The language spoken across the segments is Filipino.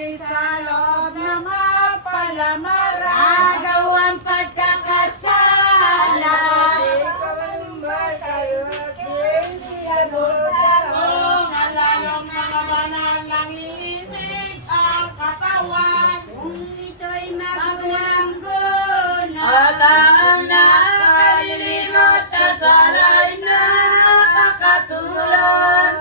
mabali sa loob na mapalamaran. Agawang pagkakasala. Kung nalalong mga banal lang iisip ang katawan. Kung ito'y magulanggo At ang nakalilimot sa salay na kakatulog.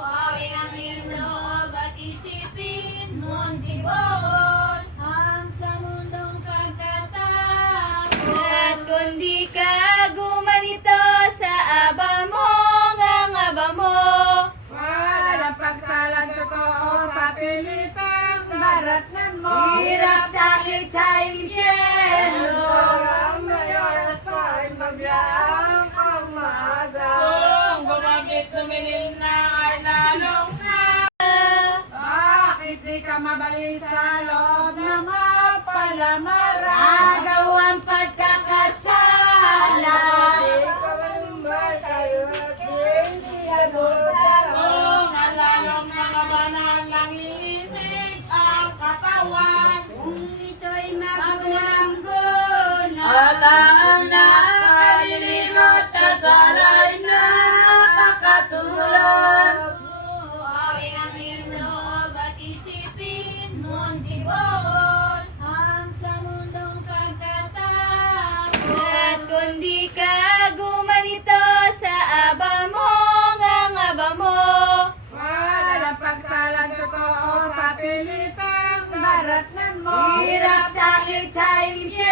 awin ang iyong loob at isipin mo'ng tibon ang sa mundong pagkatapos. At kung di ka gumanito sa aba mo, ngangaba mo, Walang pagsalan totoo sa pilitang daratnan mo. hirap sakit sa impyerno. Ang mayor at pa'y maglaang ang maaga. Kung gumamit lumilin na ay lalong na. Bakit di ka mabali sa loob na mapalamaran? Agawang pagkakasala. Kung nalalong mga banal lang iisip ang katawan. Kung ito'y magulanggo At ang nakalilimot sa salay na kakatulog. awin ang iyong loob at isipin mo'ng tibon ang sa mundong pagkatapos. At kung di ka gumanito sa aba mo, ngangaba mo, Walang pagsalan totoo sa pilitang daratnan mo. hirap sakit sa impyerno.